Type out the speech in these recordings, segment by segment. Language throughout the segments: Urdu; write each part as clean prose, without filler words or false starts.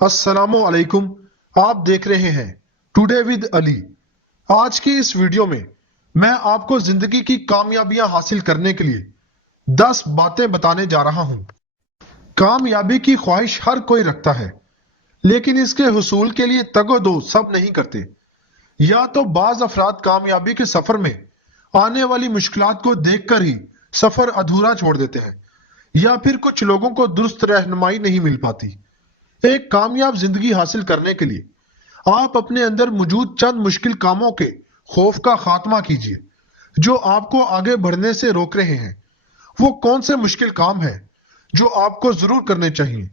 السلام علیکم۔ آپ دیکھ رہے ہیں ٹوڈے ود علی۔ آج کی اس ویڈیو میں میں آپ کو زندگی کی کامیابیاں حاصل کرنے کے لیے 10 باتیں بتانے جا رہا ہوں۔ کامیابی کی خواہش ہر کوئی رکھتا ہے، لیکن اس کے حصول کے لیے تگ و دو سب نہیں کرتے۔ یا تو بعض افراد کامیابی کے سفر میں آنے والی مشکلات کو دیکھ کر ہی سفر ادھورا چھوڑ دیتے ہیں، یا پھر کچھ لوگوں کو درست رہنمائی نہیں مل پاتی۔ ایک کامیاب زندگی حاصل کرنے کے لیے آپ اپنے اندر موجود چند مشکل کاموں کے خوف کا خاتمہ کیجیے جو آپ کو آگے بڑھنے سے روک رہے ہیں۔ وہ کون سے مشکل کام ہیں جو آپ کو ضرور کرنے چاہیے؟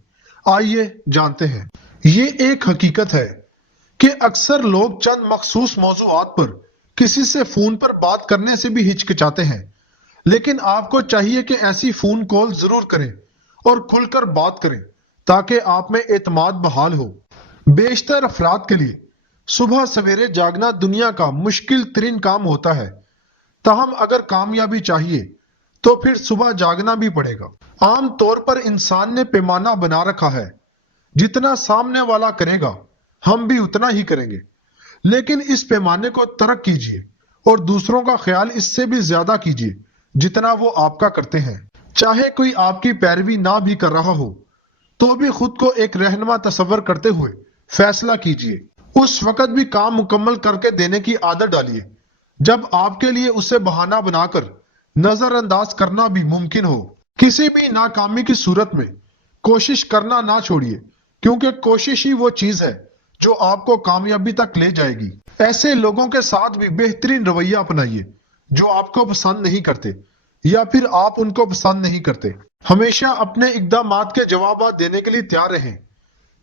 آئیے جانتے ہیں۔ یہ ایک حقیقت ہے کہ اکثر لوگ چند مخصوص موضوعات پر کسی سے فون پر بات کرنے سے بھی ہچکچاتے ہیں، لیکن آپ کو چاہیے کہ ایسی فون کال ضرور کریں اور کھل کر بات کریں تاکہ آپ میں اعتماد بحال ہو۔ بیشتر افراد کے لیے صبح سویرے جاگنا دنیا کا مشکل ترین کام ہوتا ہے، تاہم اگر کامیابی چاہیے تو پھر صبح جاگنا بھی پڑے گا۔ عام طور پر انسان نے پیمانہ بنا رکھا ہے، جتنا سامنے والا کرے گا ہم بھی اتنا ہی کریں گے، لیکن اس پیمانے کو ترک کیجیے اور دوسروں کا خیال اس سے بھی زیادہ کیجیے جتنا وہ آپ کا کرتے ہیں۔ چاہے کوئی آپ کی پیروی نہ بھی کر رہا ہو تو بھی خود کو ایک رہنما تصور کرتے ہوئے فیصلہ کیجیے۔ اس وقت بھی کام مکمل کر کے دینے کی عادت ڈالیے جب آپ کے لیے اسے بہانہ بنا کر نظر انداز کرنا بھی ممکن ہو۔ کسی بھی ناکامی کی صورت میں کوشش کرنا نہ چھوڑیے، کیونکہ کوشش ہی وہ چیز ہے جو آپ کو کامیابی تک لے جائے گی۔ ایسے لوگوں کے ساتھ بھی بہترین رویہ اپنائیے جو آپ کو پسند نہیں کرتے یا پھر آپ ان کو پسند نہیں کرتے۔ ہمیشہ اپنے اقدامات کے جوابات دینے کے لیے تیار رہیں،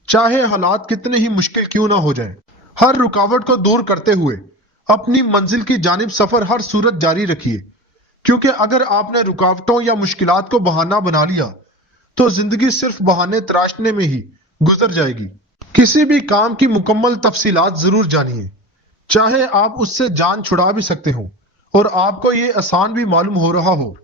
چاہے حالات کتنے ہی مشکل کیوں نہ ہو جائیں۔ ہر رکاوٹ کو دور کرتے ہوئے اپنی منزل کی جانب سفر ہر صورت جاری رکھیے، کیونکہ اگر آپ نے رکاوٹوں یا مشکلات کو بہانہ بنا لیا تو زندگی صرف بہانے تراشنے میں ہی گزر جائے گی۔ کسی بھی کام کی مکمل تفصیلات ضرور جانیے، چاہے آپ اس سے جان چھڑا بھی سکتے ہوں اور آپ کو یہ آسان بھی معلوم ہو رہا ہو۔